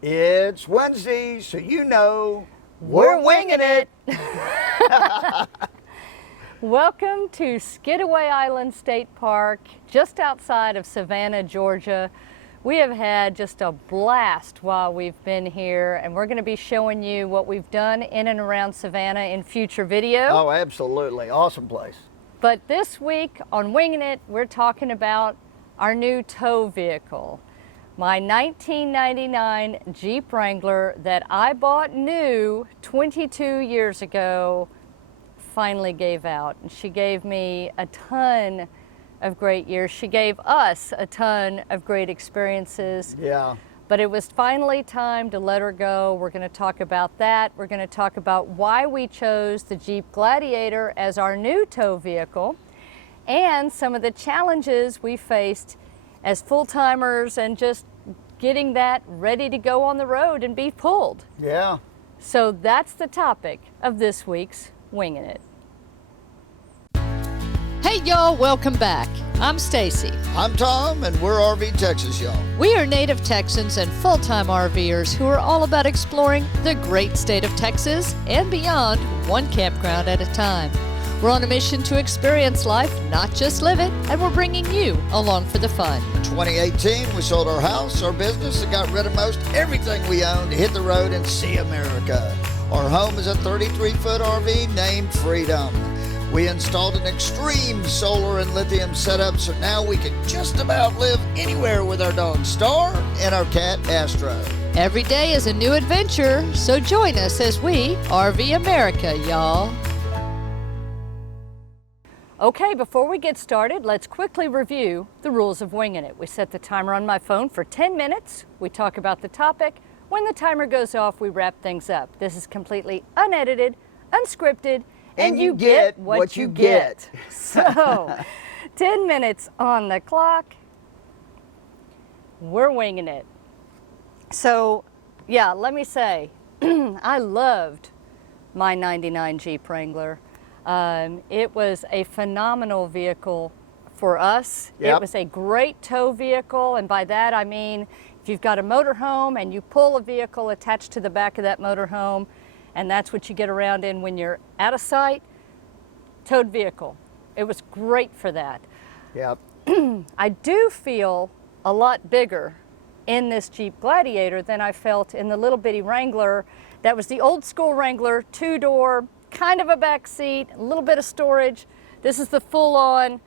It's Wednesday, so you know we're winging it. Welcome to Skidaway Island State Park, just outside of Savannah, Georgia. We have had just a blast while we've been here, and we're going to be showing you what we've done in and around Savannah in future video. Oh, absolutely. Awesome place. But this week on Winging It, we're talking about our new tow vehicle. My 1999 Jeep Wrangler that I bought new 22 years ago finally gave out. And she gave me a ton of great years. She gave us a ton of great experiences. Yeah. But it was finally time to let her go. We're going to talk about that. We're going to talk about why we chose the Jeep Gladiator as our new tow vehicle and some of the challenges we faced as full-timers and just getting that ready to go on the road and be pulled. Yeah. So that's the topic of this week's Winging It. Hey y'all, welcome back. I'm Stacy. I'm Tom, and we're RV Texas, y'all. We are native Texans and full-time RVers who are all about exploring the great state of Texas and beyond, one campground at a time. We're on a mission to experience life, not just live it, and we're bringing you along for the fun. 2018, we sold our house, our business, and got rid of most everything we owned to hit the road and see America. Our home is a 33-foot RV named Freedom. We installed an extreme solar and lithium setup, so now we can just about live anywhere with our dog Star and our cat Astro. Every day is a new adventure, so join us as we RV America, y'all. Okay, before we get started, let's quickly review the rules of Winging It. We set the timer on my phone for 10 minutes. We talk about the topic. When the timer goes off, we wrap things up. This is completely unedited, unscripted, and you get what you get. So, 10 minutes on the clock. We're winging it. So, yeah, let me say, I loved my 99 Jeep Wrangler. It was a phenomenal vehicle for us. Yep. It was a great tow vehicle, and by that I mean if you've got a motorhome and you pull a vehicle attached to the back of that motorhome, and that's what you get around in when you're out of sight, towed vehicle. It was great for that. Yep. I do feel a lot bigger in this Jeep Gladiator than I felt in the little bitty Wrangler. That was the old school Wrangler, two-door, kind of a back seat, a little bit of storage. This is the full-on,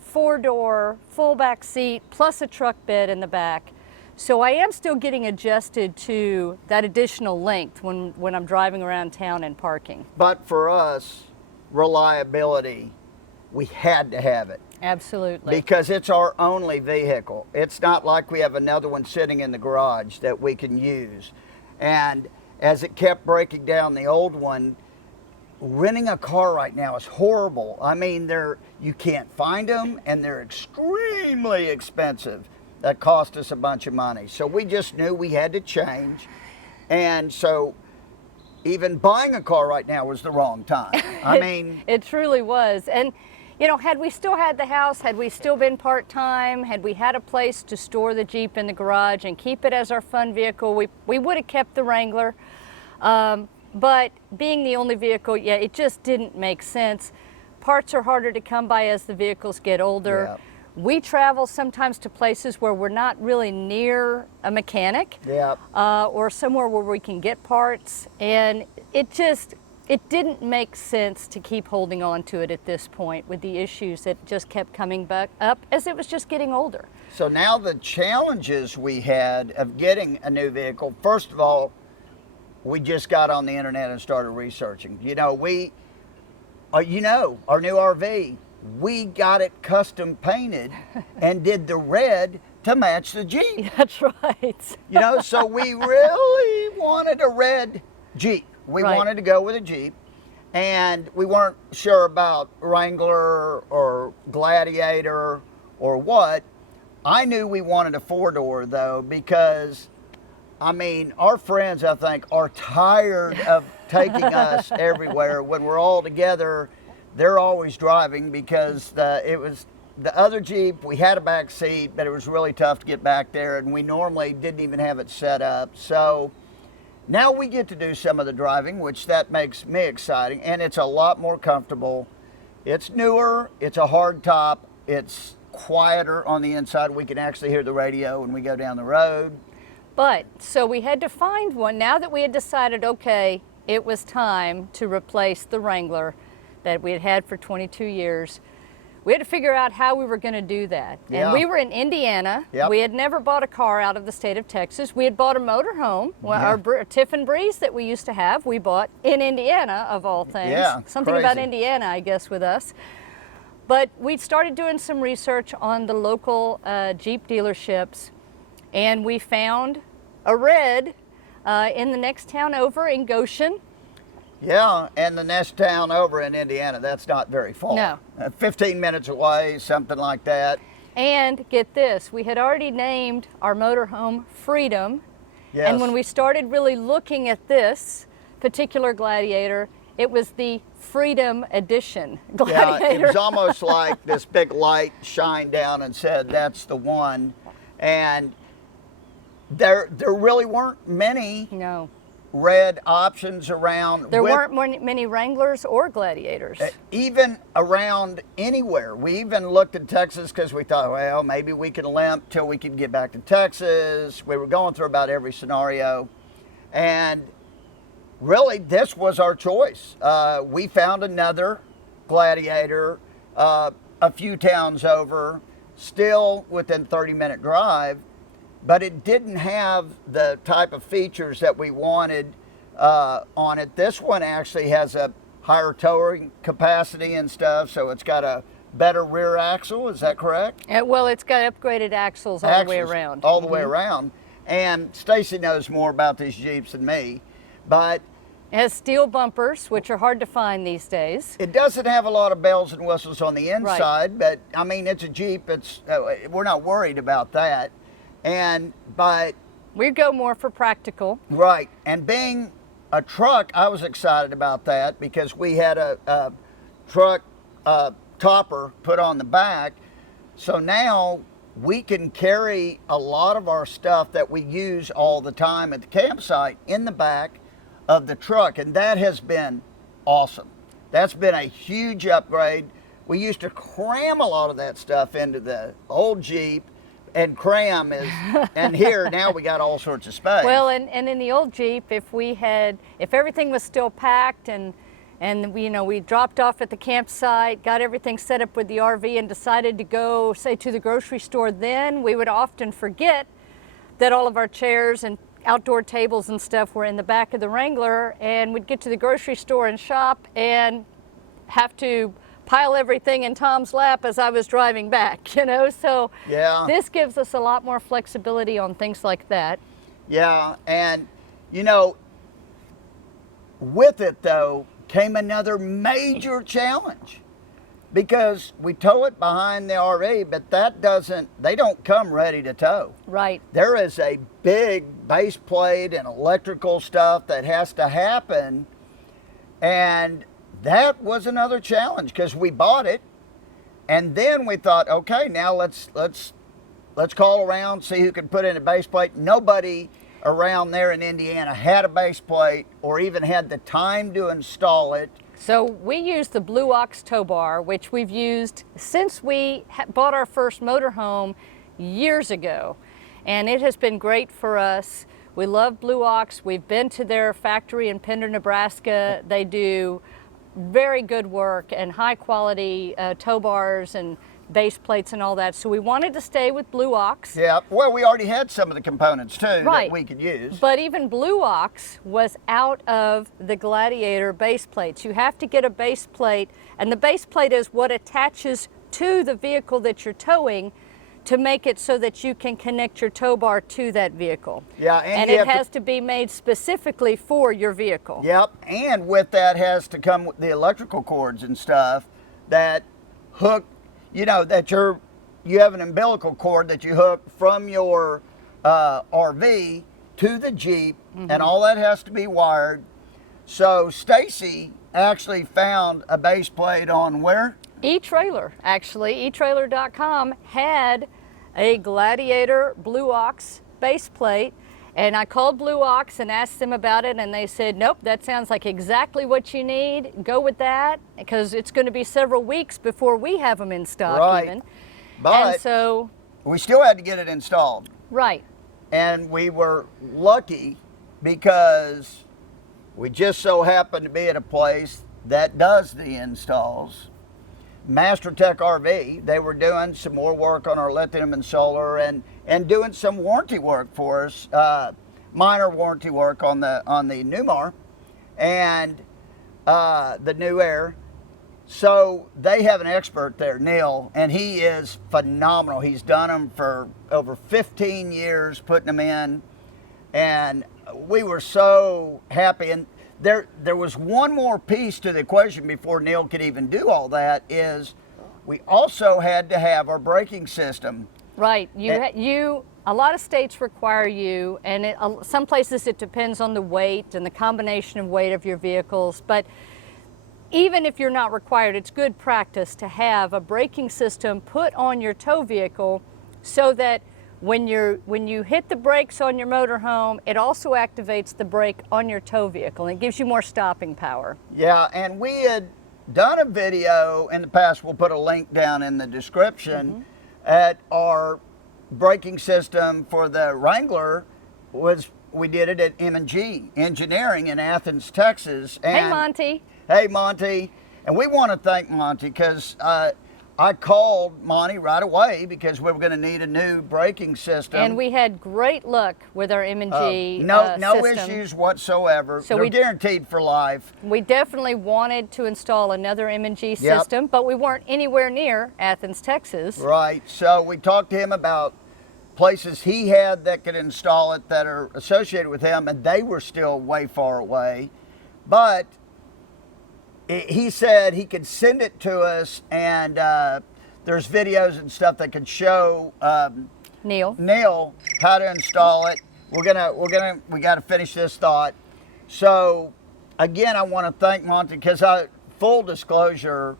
four-door, full back seat, plus a truck bed in the back. So I am still getting adjusted to that additional length when I'm driving around town and parking. But for us, reliability, we had to have it. Absolutely. Because it's our only vehicle. It's not like we have another one sitting in the garage that we can use. And as it kept breaking down, the old one, renting a car right now is horrible. I mean, you can't find them, and they're extremely expensive. That cost us a bunch of money. So we just knew we had to change. And so even buying a car right now was the wrong time. I mean, it truly was. And had we still had the house, had we still been part-time, had we had a place to store the Jeep in the garage and keep it as our fun vehicle, we would have kept the Wrangler. But being the only vehicle, it just didn't make sense. Parts are harder to come by as the vehicles get older. Yep. We travel sometimes to places where we're not really near a mechanic. Yep. Or somewhere where we can get parts. And it didn't make sense to keep holding on to it at this point with the issues that just kept coming back up as it was just getting older. So now the challenges we had of getting a new vehicle, first of all, we just got on the internet and started researching. Our new RV, we got it custom painted and did the red to match the Jeep. That's right. So we really wanted a red Jeep. We wanted to go with a Jeep, and we weren't sure about Wrangler or Gladiator or what. I knew we wanted a four-door, though, because our friends, I think, are tired of taking us everywhere. When we're all together, they're always driving because it was the other Jeep, we had a back seat, but it was really tough to get back there, and we normally didn't even have it set up. So now we get to do some of the driving, which that makes me exciting, and it's a lot more comfortable. It's newer, it's a hard top, it's quieter on the inside. We can actually hear the radio when we go down the road. But, so we had to find one. Now that we had decided, okay, it was time to replace the Wrangler that we had had for 22 years, we had to figure out how we were going to do that. Yeah. And we were in Indiana. Yep. We had never bought a car out of the state of Texas. We had bought a motorhome. Well, our Tiffin Breeze that we used to have, we bought in Indiana, of all things. Yeah, Something crazy. about Indiana, I guess, with us. But we started doing some research on the local Jeep dealerships, and we found a red in the next town over in Goshen. Yeah, and the next town over in Indiana, that's not very far. No. 15 minutes away, something like that. And get this, we had already named our motorhome Freedom. Yes. And when we started really looking at this particular Gladiator, it was the Freedom Edition Gladiator. Yeah, it was almost like this big light shined down and said, that's the one. And there really weren't many No. red options around. There weren't many Wranglers or Gladiators. Even around anywhere. We even looked at Texas because we thought, well, maybe we can limp till we can get back to Texas. We were going through about every scenario. And really, this was our choice. We found another Gladiator a few towns over, still within 30-minute drive, but it didn't have the type of features that we wanted on it. This one actually has a higher towing capacity and stuff, so it's got a better rear axle. Is that correct? Well, it's got upgraded axles all the way around. All the way around. And Stacy knows more about these Jeeps than me, but It has steel bumpers, which are hard to find these days. it doesn't have a lot of bells and whistles on the inside, but I mean, it's a Jeep. It's we're not worried about that. But We go more for practical. right, and being a truck, I was excited about that because we had a truck topper put on the back. So now we can carry a lot of our stuff that we use all the time at the campsite in the back of the truck, and that has been awesome. That's been a huge upgrade. We used to cram a lot of that stuff into the old Jeep, and cram is, and here now we got all sorts of space. Well, and in the old Jeep, if everything was still packed and we dropped off at the campsite, got everything set up with the RV and decided to go, say, to the grocery store, then we would often forget that all of our chairs and outdoor tables and stuff were in the back of the Wrangler, and we'd get to the grocery store and shop and have to pile everything in Tom's lap as I was driving back, so yeah. This gives us a lot more flexibility on things like that. Yeah, and with it though came another major challenge, because we tow it behind the RV, but they don't come ready to tow. Right. There is a big base plate and electrical stuff that has to happen, and that was another challenge because we bought it, and then we thought, okay, now let's call around, see who can put in a base plate. Nobody around there in Indiana had a base plate or even had the time to install it. So we use the Blue Ox tow bar, which we've used since we bought our first motorhome years ago, and it has been great for us. We love Blue Ox. We've been to their factory in Pender, Nebraska. They do very good work and high quality tow bars and base plates and all that. So we wanted to stay with Blue Ox. Yeah, well, we already had some of the components too Right. that we could use. But even Blue Ox was out of the Gladiator base plates. You have to get a base plate, and the base plate is what attaches to the vehicle that you're towing to make it so that you can connect your tow bar to that vehicle. Yeah, and it has to be made specifically for your vehicle. Yep, and with that has to come with the electrical cords and stuff that hook, that you have an umbilical cord that you hook from your RV to the Jeep, and all that has to be wired. So Stacy actually found a base plate on where? E-trailer, actually, etrailer.com had a Gladiator Blue Ox base plate, and I called Blue Ox and asked them about it, and they said, nope, that sounds like exactly what you need. Go with that, because it's going to be several weeks before we have them in stock. Right. Even. But and so, we still had to get it installed. right. And we were lucky because we just so happened to be at a place that does the installs. Master Tech RV, they were doing some more work on our lithium and solar and doing some warranty work for us, minor warranty work on the Newmar and the New Air. So they have an expert there, Neil, and he is phenomenal. He's done them for over 15 years, putting them in, and we were so happy. And there was one more piece to the equation before Neil could even do all that, is we also had to have our braking system. Right. A lot of states require you, and some places it depends on the weight and the combination of weight of your vehicles, but even if you're not required, it's good practice to have a braking system put on your tow vehicle so that when you hit the brakes on your motorhome, it also activates the brake on your tow vehicle, and it gives you more stopping power. Yeah, and we had done a video in the past, we'll put a link down in the description, at our braking system for the Wrangler. We did it at MNG Engineering in Athens, Texas. And hey, Monty. Hey, Monty. And we want to thank Monty because I called Monty right away because we were going to need a new braking system. And we had great luck with our MNG no system. issues whatsoever. So they're guaranteed for life. We definitely wanted to install another MNG system, but we weren't anywhere near Athens, Texas. Right. So we talked to him about places he had that could install it that are associated with him, and they were still way far away. But he said he could send it to us, and there's videos and stuff that could show Neil how to install it. We got to finish this thought. So again, I want to thank Monty because full disclosure,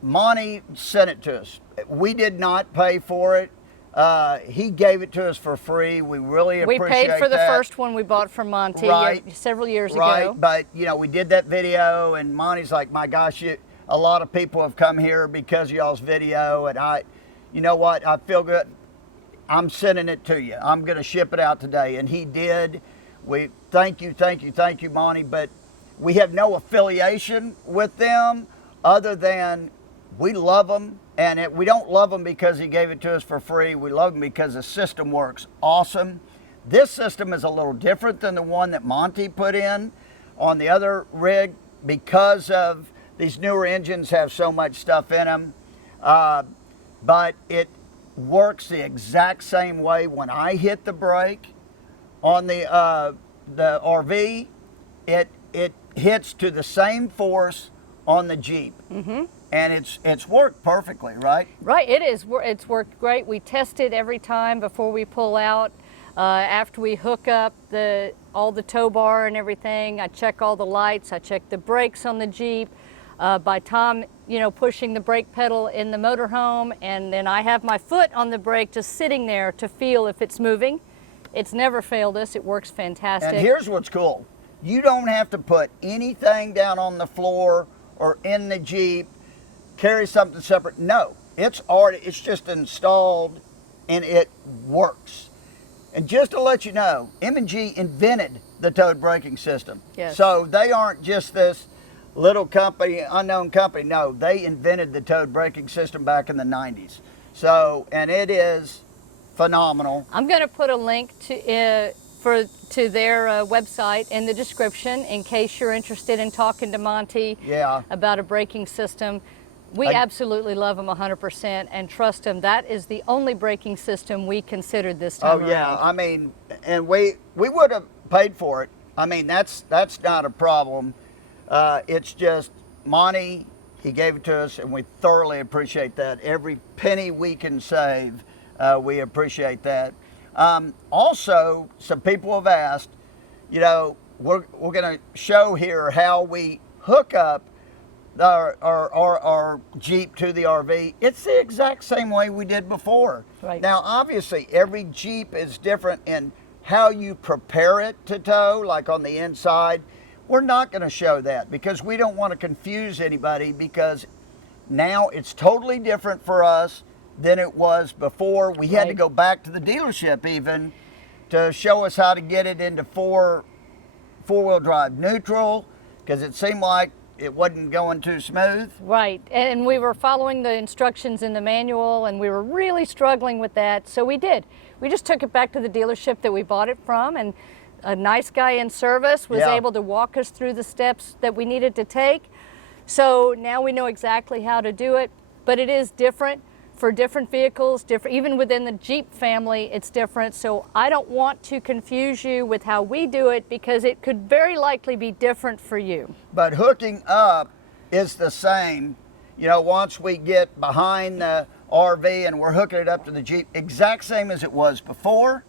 Monty sent it to us. We did not pay for it. He gave it to us for free. We really appreciate that. We paid for the first one we bought from Monty several years ago. Right, but we did that video, and Monty's like, my gosh, a lot of people have come here because of y'all's video, and you know what, I feel good. I'm sending it to you. I'm going to ship it out today, and he did. We thank you, Monty, but we have no affiliation with them other than we love them. And we don't love him because he gave it to us for free. We love him because the system works awesome. This system is a little different than the one that Monty put in on the other rig because of these newer engines have so much stuff in them. But it works the exact same way. When I hit the brake on the RV, it hits to the same force on the Jeep. And it's worked perfectly, right? Right, it is. It's worked great. We test it every time before we pull out. After we hook up all the tow bar and everything, I check all the lights. I check the brakes on the Jeep. By Tom, pushing the brake pedal in the motorhome, and then I have my foot on the brake just sitting there to feel if it's moving. It's never failed us. It works fantastic. And here's what's cool. You don't have to put anything down on the floor or in the Jeep, carry something separate. No, it's just installed and it works. And just to let you know, M&G invented the towed braking system. Yes. So they aren't just this little company, unknown company. No, they invented the towed braking system back in the 90s. So, and it is phenomenal. I'm going to put a link to their website in the description in case you're interested in talking to Monty about a braking system. We absolutely love them 100% and trust them. That is the only braking system we considered this time around. Yeah, I mean, and we would have paid for it. I mean, that's not a problem. It's just Monty, he gave it to us, and we thoroughly appreciate that. Every penny we can save, we appreciate that. Also, some people have asked, we're going to show here how we hook up our Jeep to the RV, it's the exact same way we did before. Right. Now, obviously, every Jeep is different in how you prepare it to tow, like on the inside. We're not going to show that because we don't want to confuse anybody, because now it's totally different for us than it was before. We had to go back to the dealership even to show us how to get it into four-wheel drive neutral, because it seemed like it wasn't going too smooth. Right, and we were following the instructions in the manual, and we were really struggling with that, so we did. We just took it back to the dealership that we bought it from, and a nice guy in service was able to walk us through the steps that we needed to take. So now we know exactly how to do it, but it is different for different vehicles, even within the Jeep family, it's different. So I don't want to confuse you with how we do it, because it could very likely be different for you. But hooking up is the same. You know, once we get behind the RV and we're hooking it up to the Jeep, exact same as it was before.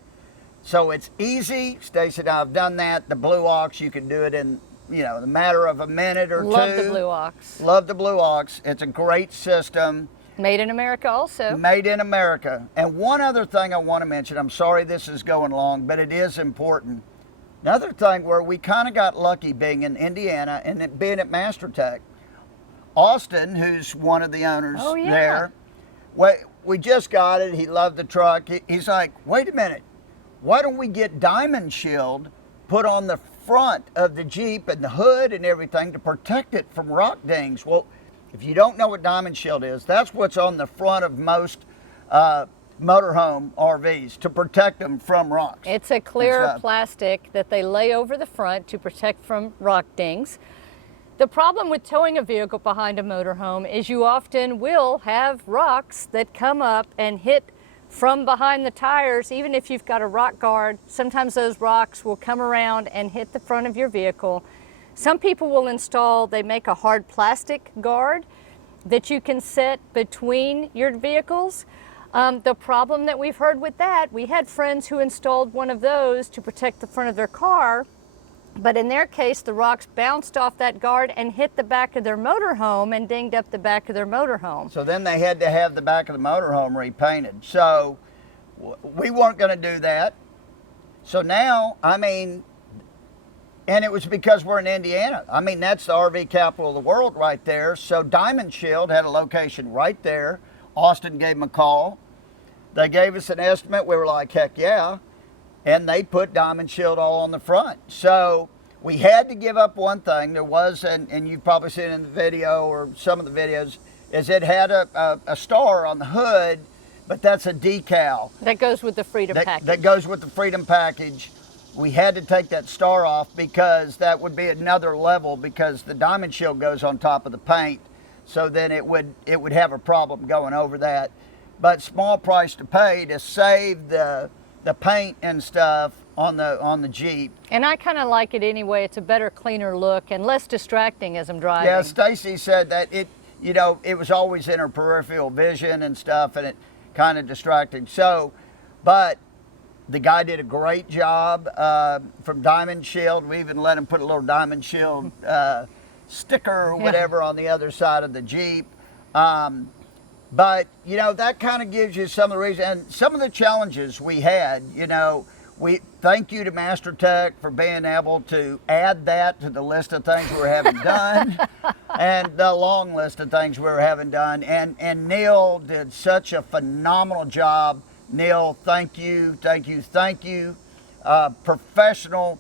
So it's easy. Stacy and I have done that. The Blue Ox, you can do it in, you know, the matter of a minute or two. Love the Blue Ox. Love the Blue Ox. It's a great system. Made in America also. Made in America. And one other thing I want to mention, I'm sorry this is going long, but it is important. Another thing where we kind of got lucky being in Indiana and it being at MasterTech. Austin, who's one of the owners there, we just got it. He loved the truck. He's like, wait a minute, why don't we get Diamond Shield put on the front of the Jeep and the hood and everything to protect it from rock dings? Well, if you don't know what Diamond Shield is, that's what's on the front of most motorhome RVs to protect them from rocks. It's a clear plastic that they lay over the front to protect from rock dings. The problem with towing a vehicle behind a motorhome is you often will have rocks that come up and hit from behind the tires. Even if you've got a rock guard, sometimes those rocks will come around and hit the front of your vehicle. Some people will install, they make a hard plastic guard that you can set between your vehicles. The problem that we've heard with that, we had friends who installed one of those to protect the front of their car, but in their case, the rocks bounced off that guard and hit the back of their motorhome and dinged up the back of their motorhome. So then they had to have the back of the motorhome repainted. So we weren't going to do that. So now, I mean, and it was because we're in Indiana. I mean, that's the RV capital of the world right there. So Diamond Shield had a location right there. Austin gave them a call. They gave us an estimate. We were like, heck yeah. And they put Diamond Shield all on the front. So we had to give up one thing. There was, and you've probably seen it in the video or some of the videos, is it had a star on the hood, but that's a decal. That goes with the Freedom package. That goes with the Freedom package. We had to take that star off because that would be another level, because the Diamond Shield goes on top of the paint. So then it would have a problem going over that. But small price to pay to save the paint and stuff on the Jeep. And I kind of like it anyway. It's a better, cleaner look and less distracting as I'm driving. Yeah, Stacy said that it was always in her peripheral vision and stuff, and it kind of distracted. So, but the guy did a great job from Diamond Shield. We even let him put a little Diamond Shield sticker or whatever on the other side of the Jeep. But, you know, that kind of gives you some of the reasons and some of the challenges we had. You know, we thank you to MasterTech for being able to add that to the list of things we were having done and the long list of things we were having done. And Neil did such a phenomenal job. Neil, thank you. Professional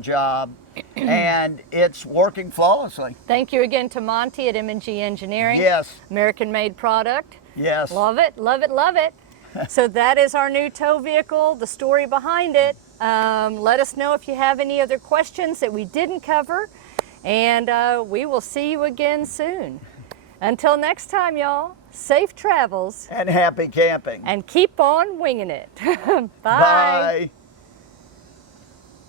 job. And it's working flawlessly. Thank you again to Monty at MNG Engineering. Yes. American-made product. Yes. Love it, love it, love it. So that is our new tow vehicle, the story behind it. Let us know if you have any other questions that we didn't cover, and we will see you again soon. Until next time, y'all, safe travels. And happy camping. And keep on winging it. Bye. Bye.